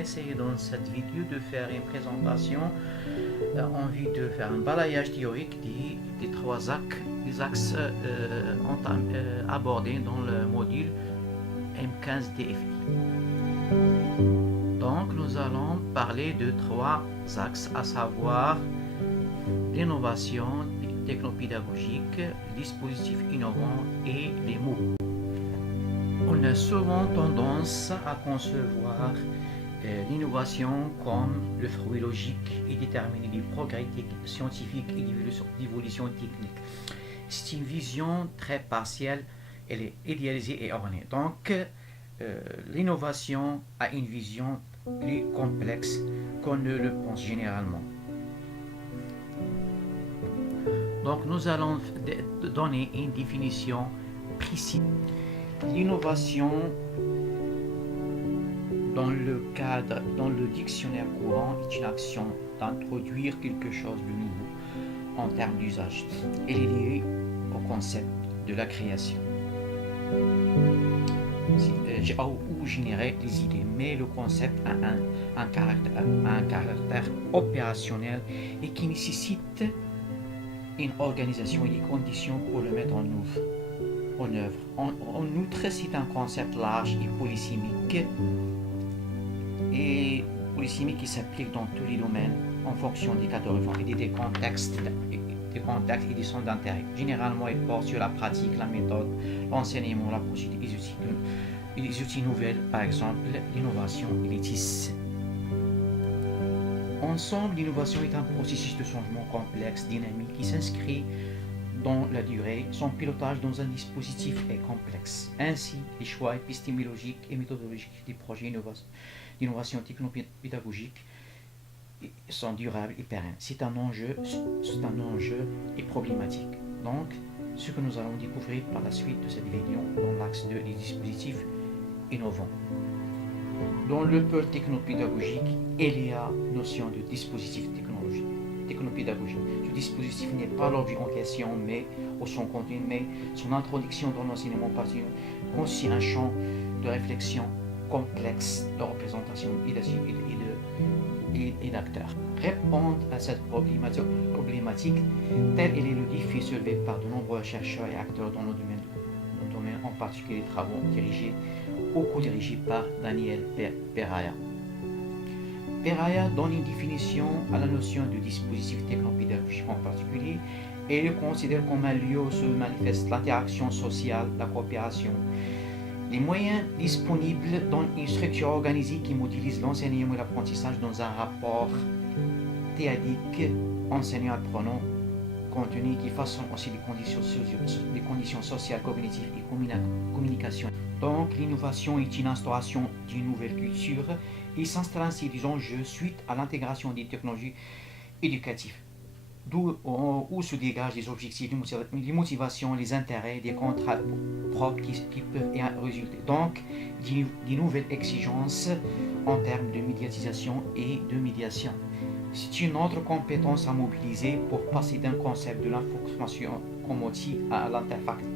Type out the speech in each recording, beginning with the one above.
essayer dans cette vidéo de faire une présentation en vue de faire un balayage théorique des trois axes abordés dans le module M15 DFI. Donc nous allons parler de trois axes, à savoir l'innovation technopédagogique, dispositifs innovants et les mots. On a souvent tendance à concevoir l'innovation comme le fruit logique et déterminé du progrès scientifique et d'évolution technique. C'est une vision très partielle, elle est idéalisée et ornée. Donc, l'innovation a une vision plus complexe qu'on ne le pense généralement. Donc, nous allons donner une définition précise. L'innovation, dans le dictionnaire courant, est une action d'introduire quelque chose de nouveau en termes d'usage. Elle est liée au concept de la création ou générer des idées, mais le concept a un caractère opérationnel et qui nécessite une organisation et des conditions pour le mettre en œuvre. En outre, c'est un concept large et polysémique qui s'applique dans tous les domaines en fonction des catégories et des contextes et des centres d'intérêt. Généralement, il porte sur la pratique, la méthode, l'enseignement, la procédure et les outils nouvelles, par exemple l'innovation et l'éthique. Ensemble, l'innovation est un processus de changement complexe, dynamique, qui s'inscrit dans la durée. Son pilotage dans un dispositif est complexe. Ainsi, les choix épistémologiques et méthodologiques des projets d'innovation technopédagogique sont durables et pérennes. C'est un enjeu et problématique. Donc, ce que nous allons découvrir par la suite de cette vidéo dans l'axe des dispositifs innovants. Dans le pôle technopédagogique, il y a notion de dispositif technopédagogique. Ce dispositif n'est pas l'objet en question, mais au son contenu, mais son introduction dans l'enseignement constitue un champ de réflexion complexe de représentation et d'acteurs. Répondre à cette problématique, tel est le défi soulevé par de nombreux chercheurs et acteurs dans le domaine, en particulier les travaux dirigés par Daniel Peraya. Peraya donne une définition à la notion de dispositif technopédagogique en particulier et le considère comme un lieu où se manifeste l'interaction sociale, la coopération. Les moyens disponibles dans une structure organisée qui modélise l'enseignement et l'apprentissage dans un rapport théadique enseignant-apprenant contenu qui façonne aussi les conditions sociales, cognitives et communication. Donc, l'innovation est une instauration d'une nouvelle culture et s'installe ainsi des enjeux suite à l'intégration des technologies éducatives, où se dégagent les objectifs, les motivations, les intérêts, des contrats propres qui peuvent résulter. Donc, des nouvelles exigences en termes de médiatisation et de médiation. C'est une autre compétence à mobiliser pour passer d'un concept de l'information comme outil à l'interfact,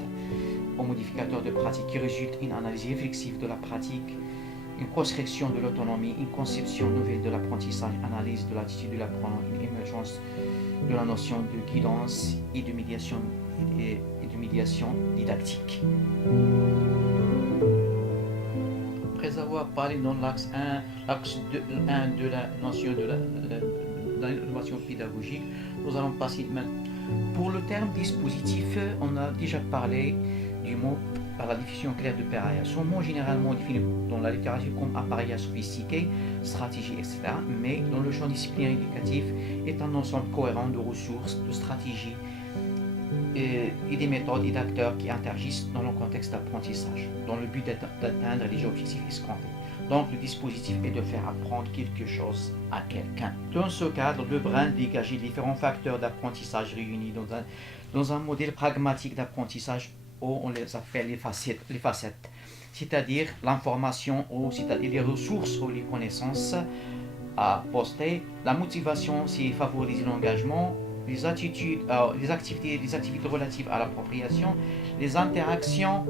au modificateur de pratique qui résulte une analyse réflexive de la pratique, une construction de l'autonomie, une conception nouvelle de l'apprentissage, analyse de l'attitude de l'apprenant, une émergence de la notion de guidance et de médiation didactique. Après avoir parlé dans l'axe 1 de la notion de l'innovation pédagogique, nous allons passer maintenant. Pour le terme dispositif, on a déjà parlé du mot par la définition claire de Peraya. Son mot généralement défini dans la littérature comme appareillage sophistiqué, stratégie, etc. Mais dans le champ disciplinaire éducatif est un ensemble cohérent de ressources, de stratégies et des méthodes et d'acteurs qui interagissent dans le contexte d'apprentissage, dans le but d'atteindre les objectifs escomptés. Donc le dispositif est de faire apprendre quelque chose à quelqu'un. Dans ce cadre, le brin dégager différents facteurs d'apprentissage réunis dans un modèle pragmatique d'apprentissage où on les appelle les facettes, c'est-à-dire l'information, c'est-à-dire les ressources ou les connaissances à poster, la motivation, c'est favoriser l'engagement, les attitudes, les activités relatives à l'appropriation, les interactions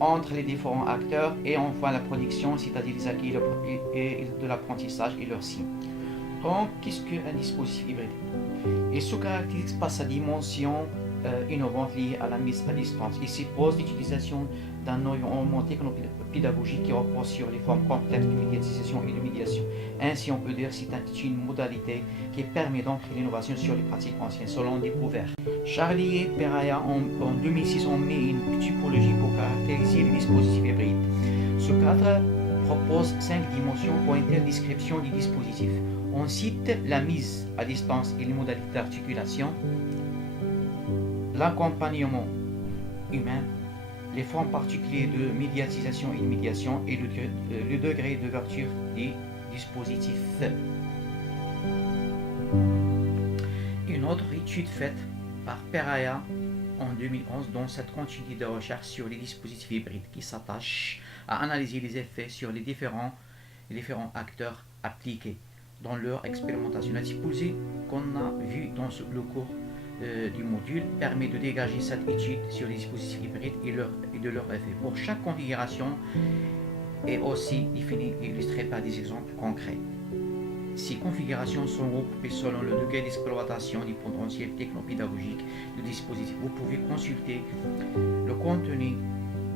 entre les différents acteurs et enfin la production, c'est-à-dire les acquis de l'apprentissage et leurs signes. Donc, qu'est-ce qu'un dispositif hybride? Il se caractérise par sa dimension innovante liée à la mise à distance. Il suppose l'utilisation d'un environnement technopédagogique qui repose sur les formes complexes de médiatisation et de médiation. Ainsi, on peut dire que c'est une modalité qui permet d'ancrer l'innovation sur les pratiques anciennes selon découvert. Charlie et Peraya en 2006 ont mis une typologie pour caractériser les dispositifs hybrides. Ce cadre propose 5 dimensions pour une telle description du dispositif. On cite la mise à distance et les modalités d'articulation, l'accompagnement humain, les formes particulières de médiatisation et de médiation et le degré d'ouverture des dispositifs. Une autre étude faite par Peraya en 2011 dans cette continuité de recherche sur les dispositifs hybrides qui s'attache à analyser les effets sur les différents acteurs appliqués dans leur expérimentation. La typologie qu'on a vue dans le cours du module permet de dégager cette étude sur les dispositifs hybrides et de leurs effets. Pour chaque configuration est aussi définie et illustrée par des exemples concrets. Ces configurations sont regroupées selon le degré d'exploitation du potentiel technopédagogique du dispositif. Vous pouvez consulter le contenu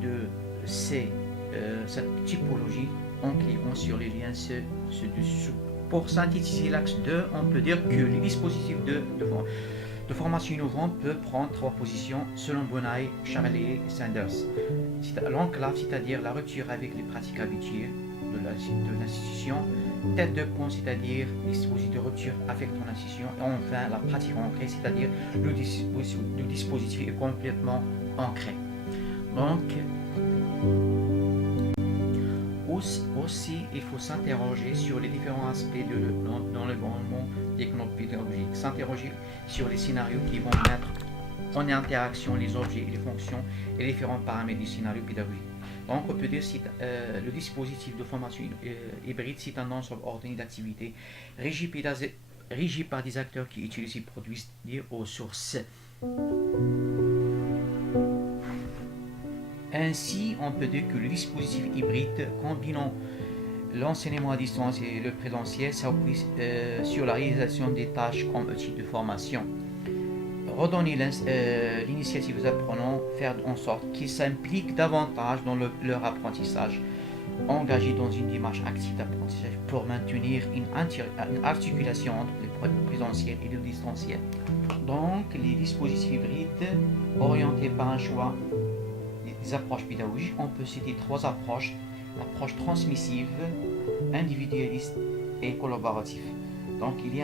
de cette typologie en cliquant sur les liens ci-dessous. Pour synthétiser l'axe 2, on peut dire que les dispositifs de formation innovante peuvent prendre 3 positions selon Bonai, Charlet et Sanders. L'enclave, c'est-à-dire la rupture avec les pratiques habituelles de l'institution. Tête de pont, c'est-à-dire les dispositifs de rupture affectant l'institution. Et enfin, la pratique ancrée, c'est-à-dire le dispositif est complètement ancré. Donc, aussi, il faut s'interroger sur les différents aspects dans l'environnement technopédagogique, s'interroger sur les scénarios qui vont mettre en interaction les objets et les fonctions et les différents paramètres du scénario pédagogique. Donc, on peut dire que le dispositif de formation hybride, c'est un ensemble ordonné d'activités régi par des acteurs qui utilisent et produisent des ressources. Ainsi, on peut dire que le dispositif hybride combinant l'enseignement à distance et le présentiel s'appuie sur la réalisation des tâches comme outil de formation. Redonner l'initiative aux apprenants, faire en sorte qu'ils s'impliquent davantage dans leur apprentissage, engagés dans une démarche active d'apprentissage pour maintenir une articulation entre le présentiel et le distanciel. Donc, les dispositifs hybrides orientés par un choix des approches pédagogiques, on peut citer 3 approches: l'approche transmissive, individualiste et collaborative. Donc il y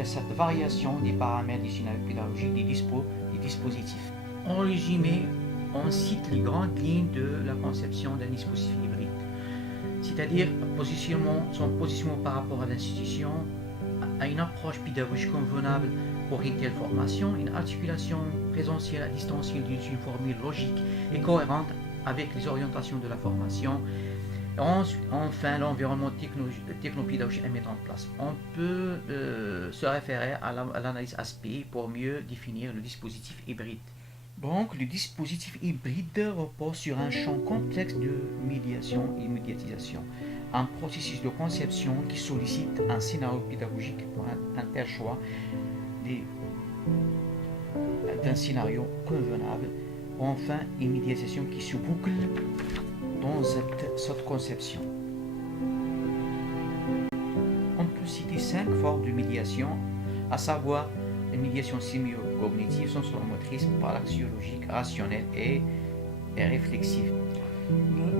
a cette variation des paramètres du scénario pédagogique des dispositifs. En résumé, on cite les grandes lignes de la conception d'un dispositif hybride, c'est-à-dire son positionnement par rapport à l'institution, à une approche pédagogique convenable pour une telle formation, une articulation présentielle à distancielle d'une formule logique et cohérente avec les orientations de la formation. Enfin, l'environnement technopédagogique à mettre en place. On peut se référer à l'analyse ASPI pour mieux définir le dispositif hybride. Donc, le dispositif hybride repose sur un champ complexe de médiation et médiatisation. Un processus de conception qui sollicite un scénario pédagogique pour un tel choix d'un scénario convenable. Enfin, une médiatisation qui se boucle dans cette conception. On peut citer 5 formes de médiation, à savoir la médiation sémio-cognitive, sensoromotrice, paradoxologique, rationnelle et réflexive.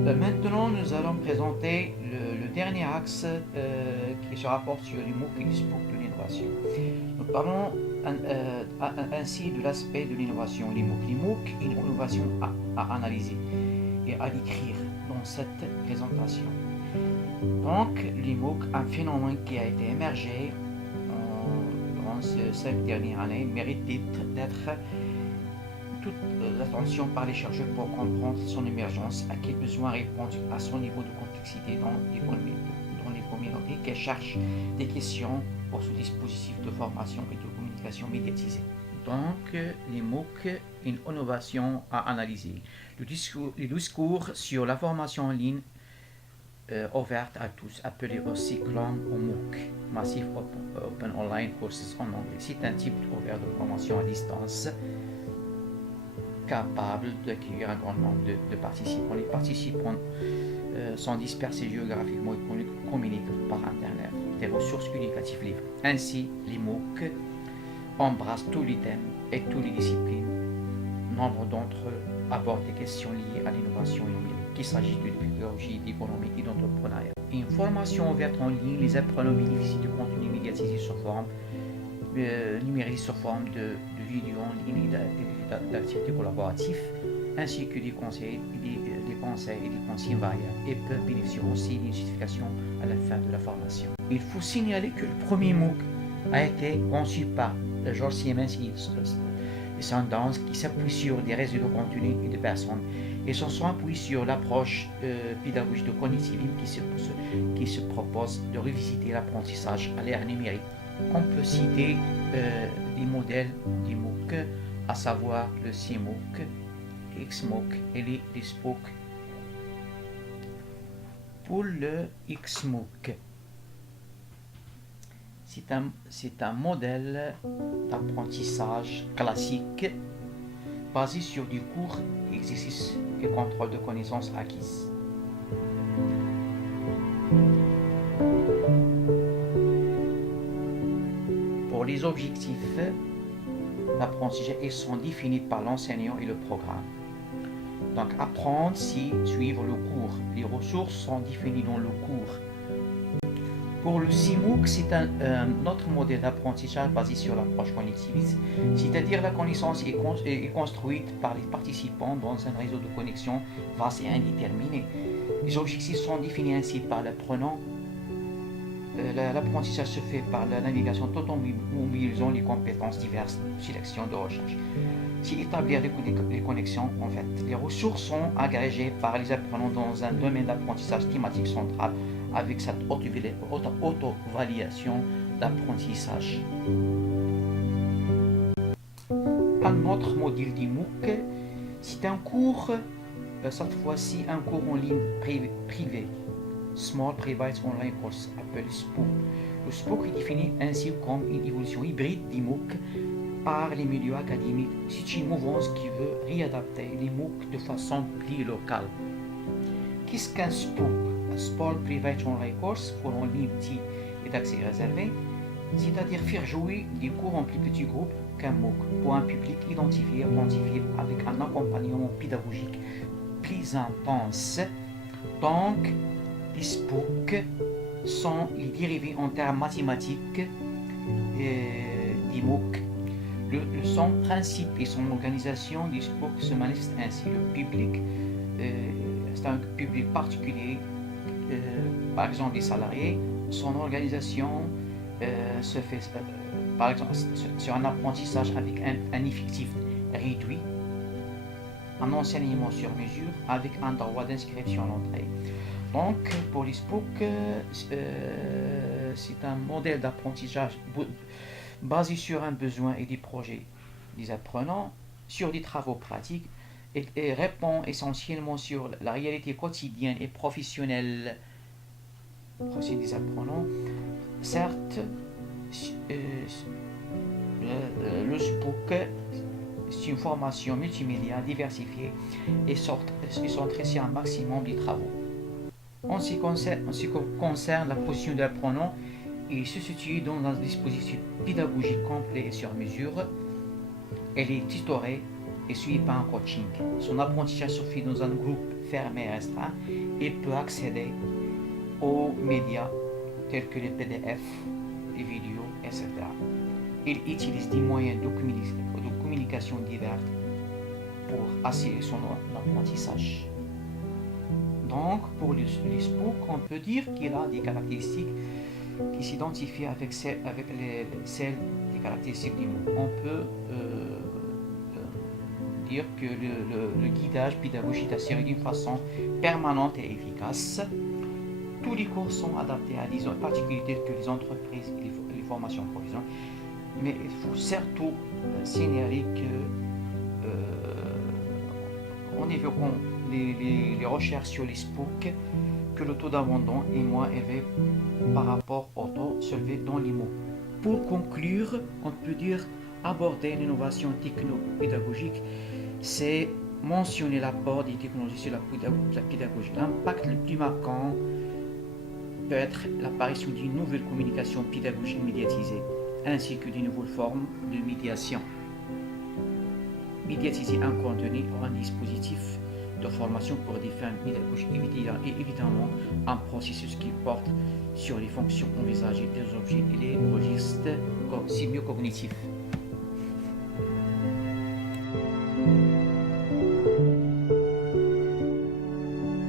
Maintenant, nous allons présenter le dernier axe qui se rapporte sur les mots qui disposent de l'innovation. Nous parlons ainsi de l'aspect de l'innovation. Les MOOC, une innovation à analyser et à décrire dans cette présentation. Donc, les MOOC, un phénomène qui a été émergé durant ces 5 dernières années, mérite d'être toute l'attention par les chercheurs pour comprendre son émergence, à quel besoin répondre à son niveau de complexité dans les communautés qui cherchent des questions pour ce dispositif de formation et de communication médiatisée. Donc, les MOOC, une innovation à analyser. Les discours sur la formation en ligne ouverte à tous, appelé aussi CLOM ou MOOC, Massive Open Online Courses en anglais. C'est un type ouvert de formation à distance capable d'accueillir un grand nombre de participants. Les participants sont dispersés géographiquement et communiquent par Internet. Des ressources éducatives libres. Ainsi, les MOOC embrassent tous les thèmes et toutes les disciplines. Nombre d'entre eux abordent des questions liées à l'innovation numérique, qu'il s'agisse de pédagogie, d'économie et d'entrepreneuriat. Une formation ouverte en ligne, les apprenants bénéficient de contenu médiatisé sous forme numérique, sous forme de vidéos en ligne et d'activités collaboratives, ainsi que des conseils et des consignes variables, et peuvent bénéficier aussi d'une certification à la fin de la formation. Il faut signaler que le premier MOOC a été conçu par George Siemens et Sundance, qui s'appuie sur des réseaux de contenu et de personnes, et sont appuyés sur l'approche pédagogique de cognitive qui se propose de revisiter l'apprentissage à l'ère numérique. On peut citer des modèles du MOOC, à savoir le CMOOC, XMOOC et les SPOOC. Pour le XMOOC, c'est un modèle d'apprentissage classique basé sur du cours, exercices et contrôle de connaissances acquises. Pour les objectifs d'apprentissage, sont définis par l'enseignant et le programme. Donc, apprendre, c'est suivre le cours. Les ressources sont définies dans le cours. Pour le CMOOC, c'est un autre modèle d'apprentissage basé sur l'approche cognitiviste, c'est-à-dire la connaissance est construite par les participants dans un réseau de connexion vaste et indéterminé. Les objectifs sont définis ainsi par l'apprenant. L'apprentissage se fait par la navigation tout en mobilisant les compétences diverses, sélection de recherche. C'est établir les connexions, en fait. Les ressources sont agrégées par les apprenants dans un domaine d'apprentissage thématique central avec cette auto-validation d'apprentissage. Un autre modèle du MOOC, c'est un cours, cette fois-ci un cours en ligne privé, Small Private Online Course, appelé SPOOC. Le SPOOC est défini ainsi comme une évolution hybride du MOOC par les milieux académiques. C'est une mouvance qui veut réadapter les MOOC de façon plus locale. Qu'est-ce qu'un SPOOC? Small Private Online Course, cours en ligne petit et d'accès réservé, c'est-à-dire faire jouer des cours en plus petits groupes qu'un MOOC pour un public identifié et quantifié avec un accompagnement pédagogique plus intense. Donc, les SPOOC sont les dérivés en termes mathématiques des MOOC. Son principe et son organisation des SPOOC se manifestent ainsi. Le public, c'est un public particulier, par exemple des salariés. Son organisation se fait par exemple sur un apprentissage avec un effectif réduit, un enseignement sur mesure avec un droit d'inscription à l'entrée. Donc pour les SPOOC, c'est un modèle d'apprentissage basé sur un besoin et des projets des apprenants, sur des travaux pratiques et répond essentiellement sur la réalité quotidienne et professionnelle des apprenants. Certes, le SPOOC, c'est une formation multimédia diversifiée et centrée sur un maximum de travaux. En ce qui concerne la position de l'apprenant, il se situe dans un dispositif pédagogique complet et sur mesure. Elle est tutorée et suivie par un coaching. Son apprentissage se fait dans un groupe fermé et restreint et peut accéder aux médias tels que les PDF, les vidéos, etc. Il utilise des moyens de communication divers pour assurer son apprentissage. Donc, pour les SPOOC, on peut dire qu'il a des caractéristiques qui s'identifient avec celles des caractéristiques du MOOC. On peut dire que le guidage pédagogique est assuré d'une façon permanente et efficace. Tous les cours sont adaptés à des particularités telles que les entreprises et les formations professionnelles. Mais il faut surtout signaler que, en évoquant les recherches sur les spooks, que le taux d'abandon est moins élevé par rapport au taux soulevé dans les mots. Pour conclure, on peut dire aborder l'innovation techno-pédagogique, c'est mentionner l'apport des technologies sur la pédagogie. L'impact le plus marquant peut être l'apparition d'une nouvelle communication pédagogique médiatisée, ainsi que de nouvelles formes de médiation. Médiatiser un contenu ou un dispositif de formation pour des fins pédagogiques et évidemment un processus qui porte sur les fonctions envisagées des objets et les registres sémiocognitifs.